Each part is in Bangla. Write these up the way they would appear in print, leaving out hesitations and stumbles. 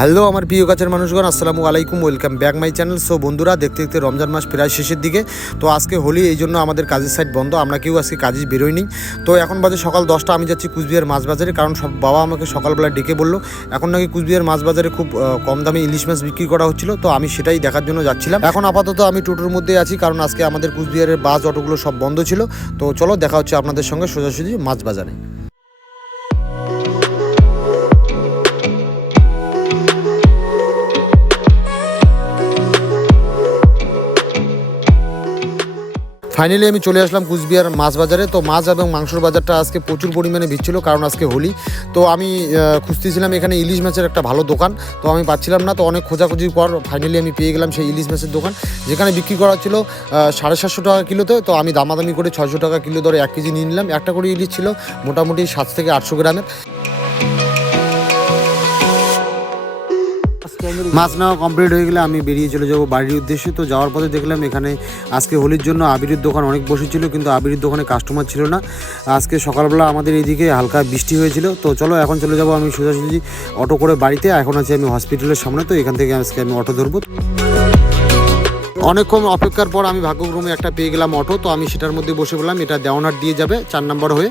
হ্যালো আমার প্রিয় কাছের মানুষগণ, আসসালামু আলাইকুম, welcome back my channel. So বন্ধুরা, দেখতে দেখতে রমজান মাস প্রায় শেষের দিকে। তো আজকে হোলি, এই জন্য আমাদের কাজের সাইড বন্ধ, আমরা কেউ আজকে কাজে বেরোইনি। তো এখন বাজে সকাল 10টা, আমি যাচ্ছি কুচবিহার মাছ বাজারে, কারণ সব বাবা আমাকে সকালবেলা ডেকে বললো এখন নাকি কুচবিহার মাছ বাজারে খুব কম দামে ইলিশ মাছ বিক্রি করা হচ্ছিল। তো আমি সেটাই দেখার জন্য যাচ্ছিলাম। এখন আপাতত আমি টোটোর মধ্যে আছি, কারণ আজকে আমাদের কুচবিহারের বাস অটোগুলো সব বন্ধ ছিল। তো চলো দেখা হচ্ছে আপনাদের সঙ্গে সোজাসুজি মাছ বাজারে। ফাইনালি আমি চলে আসলাম কুচবিহার মাছ বাজারে। তো মাছ এবং মাংসর বাজারটা আজকে প্রচুর পরিমাণে ভিড় ছিল, কারণ আজকে হোলি। তো আমি খুঁজতেছিলাম এখানে ইলিশ মাছের একটা ভালো দোকান, তো আমি পাচ্ছিলাম না। তো অনেক খোঁজাখুঁজির পর ফাইনালি আমি পেয়ে গেলাম সেই ইলিশ মাছের দোকান, যেখানে বিক্রি করা ছিল 750 টাকা কিলোতে। তো আমি দামাদামি করে 600 টাকা কিলো ধরে 1 কেজি নিয়ে নিলাম। একটা করে ইলিশ ছিল মোটামুটি 700 থেকে 800 গ্রামের। মাছ নেওয়া কমপ্লিট হয়ে গেলে আমি বেরিয়ে চলে যাবো বাড়ির উদ্দেশ্যে। তো যাওয়ার পথে দেখলাম এখানে আজকে হোলির জন্য আবিরের দোকান অনেক বসেছিল, কিন্তু আবিরের দোকানে কাস্টমার ছিল না। আজকে সকালবেলা আমাদের এইদিকে হালকা বৃষ্টি হয়েছিল। তো চলো এখন চলে যাবো আমি সোজাসুজি অটো করে বাড়িতে। এখন আছি আমি হসপিটালের সামনে, তো এখান থেকে আজকে আমি অটো ধরবো। অনেকক্ষণ অপেক্ষার পর আমি ভাগ্যক্রমে একটা পেয়ে গেলাম অটো। তো আমি সেটার মধ্যে বসে বললাম, এটা দেওয়ানহাট দিয়ে যাবে 4 নম্বর হয়ে।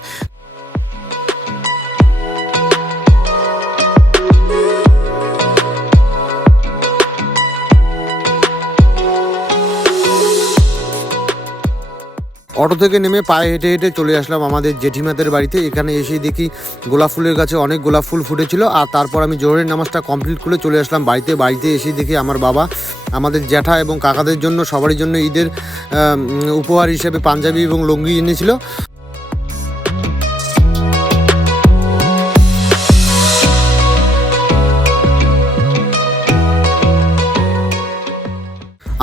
অটো থেকে নেমে পায়ে হেঁটে হেঁটে চলে আসলাম আমাদের জেঠিমাদের বাড়িতে। এখানে এসেই দেখি গোলাপ ফুলের গাছে অনেক গোলাপ ফুল ফুটেছিল। আর তারপর আমি জোহরের নামাজটা কমপ্লিট করে চলে আসলাম বাড়িতে। বাড়িতে এসেই দেখি আমার বাবা আমাদের জ্যাঠা এবং কাকাদের জন্য সবারই জন্য ঈদের উপহার হিসেবে পাঞ্জাবি এবং লুঙ্গি এনেছিল।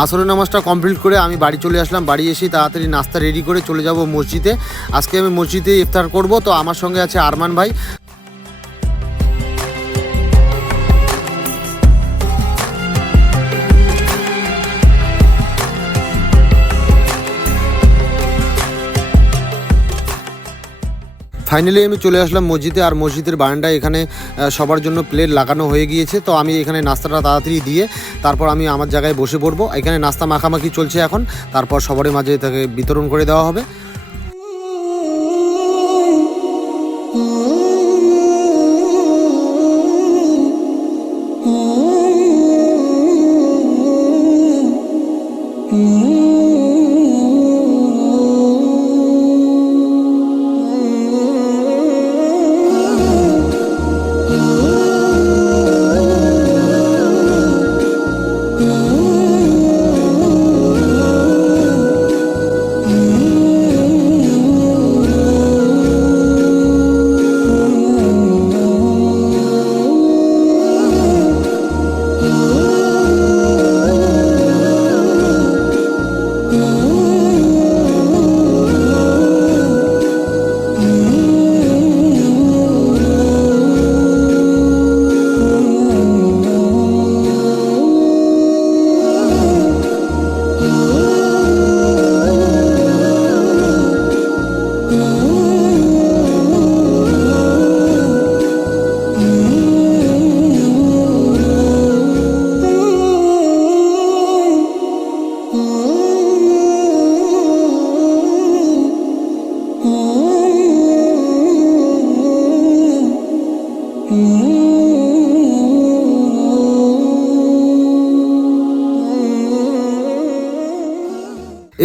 আসরের নামাজটা কমপ্লিট করে আমি বাড়ি চলে আসলাম। বাড়ি এসেই তাড়াতাড়ি নাস্তা রেডি করে চলে যাব মসজিদে। আজকে আমি মসজিদে ইফতার করব। তো আমার সঙ্গে আছে আরমান ভাই। ফাইনালি আমি চলে আসলাম মসজিদে। আর মসজিদের বারান্দায় এখানে সবার জন্য প্লেট লাগানো হয়ে গিয়েছে। তো আমি এখানে নাস্তাটা তাড়াতাড়ি দিয়ে তারপর আমি আমার জায়গায় বসে পড়বো। এখানে নাস্তা মাখামাখি চলছে এখন, তারপর সবারই মাঝে তাকে বিতরণ করে দেওয়া হবে।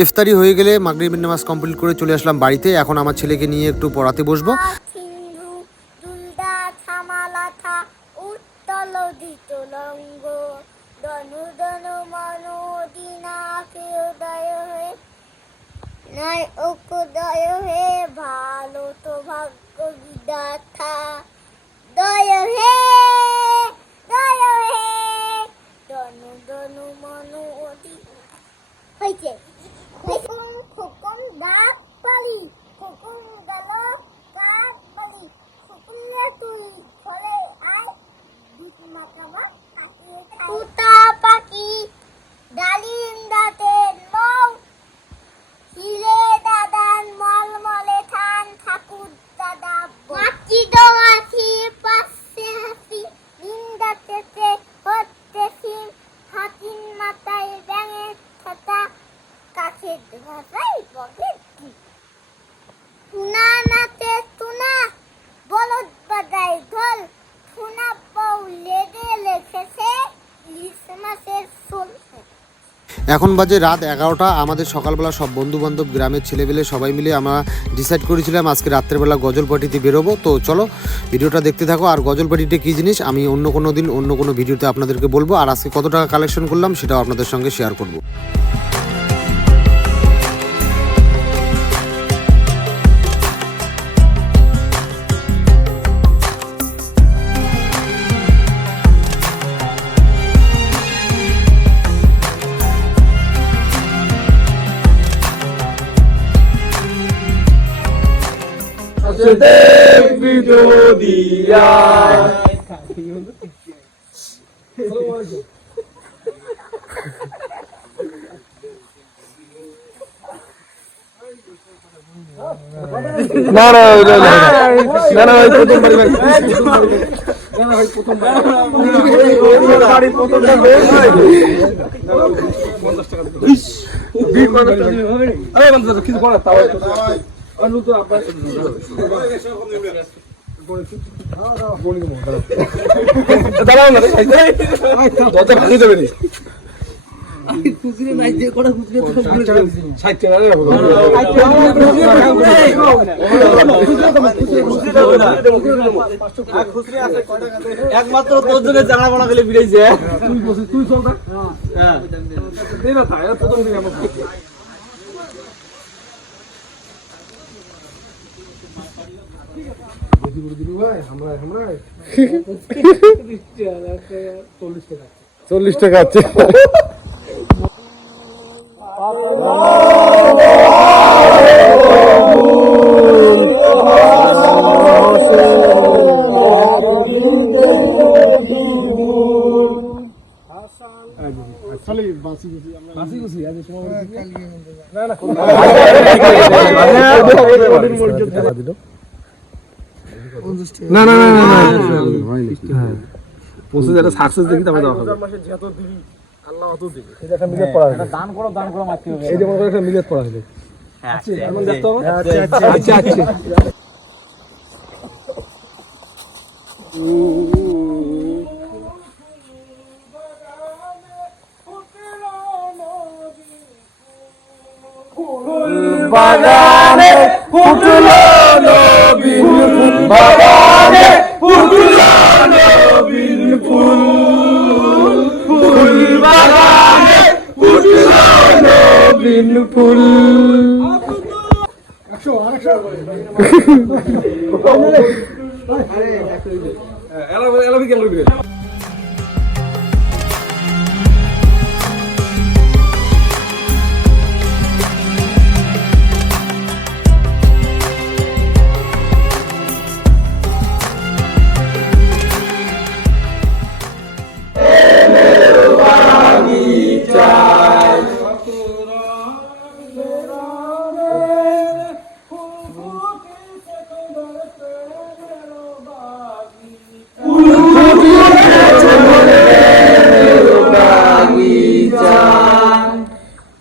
ইফতারি হয়ে গেলে মাগরিবের নামাজ কমপ্লিট করে চলে আসলাম বাড়িতে। এখন আমার ছেলেকে নিয়ে একটু পড়াতে বসবো। ভালো তো ভাগ্য বিধাতা দয় হে দয় হে দনু দনু মনু অতি হইছে খোকন খোকন ডাক পালি খোকন গেল কাক পালি খোকন রে তুই চলে আয় দুধ মাখাবা কাটিয়ে খাই কুতা পাখি ডালিম দাতে নও হিলে দাদান মলমলে থান ঠাকুর দাদা মাছি তো মাছি পাশে হাসি নিন্দাতে এখন বাজে রাত 11টা। আমাদের সকালবেলা সব বন্ধুবান্ধব গ্রামের ছেলেবেলে সবাই মিলে আমরা ডিসাইড করেছিলাম আজকে রাত্রেবেলা গজল পার্টিতে বেরোবো। তো চলো ভিডিওটা দেখতে থাকো। আর গজল পার্টিটা কী জিনিস আমি অন্য কোনো দিন অন্য কোনো ভিডিওতে আপনাদেরকে বলবো। আর আজকে কত টাকা কালেকশন করলাম সেটাও আপনাদের সঙ্গে শেয়ার করবো। দেখবি যদি না না না না না ভাই প্রথম বাড়ি ভাই না না ভাই প্রথম বাড়ি প্রথমটা বেশ ভাই 50 টাকা আরে 50 টাকা কিছু করা তাও অনু তো আবার দাঁড়াও না দরজা ভাঙি দেবে নি খুচরে নাই যে কোটা খুচরে তো 60 টাকা একমাত্র তোর জন্য জানা বানা গেলে বিড়াইছে তুই চল হ্যাঁ দে না তাই প্রথম দিন আমার চল্লিশ টাকা আছে। না না না না না পৌঁছে যেটা সাকসেস দেখি তারপরে দেওয়া হবে আল্লাহ অত দিবে এটা একটা মিলাদ পড়া হবে দান করো মারতে হবে এই যে মনে করে একটা মিলাদ পড়া হবে আচ্ছা এমন দেখতে হবে আচ্ছা আচ্ছা বাগানে ফুটলো নবীন ফুল বাগানে ফুটলো নবীন ফুল ফুল বাগানে ফুটলো নবীন ফুল এলাবি কেন করবি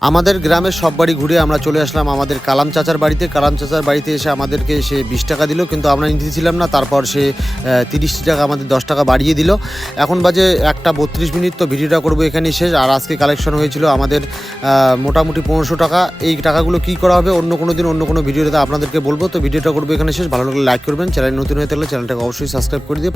আমাদের গ্রামের সব বাড়ি ঘুরে আমরা চলে আসলাম আমাদের কালাম চাচার বাড়িতে। কালাম চাচার বাড়িতে এসে আমাদেরকে সে 20 টাকা দিল, কিন্তু আমরা নিতেছিলাম না। তারপর সে 30 টাকা আমাদের 10 টাকা বাড়িয়ে দিল। এখন বাজে 1:32। তো ভিডিওটা করবো এখানেই শেষ। আর আজকে কালেকশন হয়েছিল আমাদের মোটামুটি 1500 টাকা। এই টাকাগুলো কী করা হবে অন্য কোনো দিন অন্য কোনো ভিডিওতে আপনাদেরকে বলবো। তো ভিডিওটা করবো এখানে শেষ। ভালো লাগলে লাইক করবেন, চ্যানেল নতুন হয়ে থাকলে চ্যানেলটাকে অবশ্যই সাবস্ক্রাইব করে দিয়ে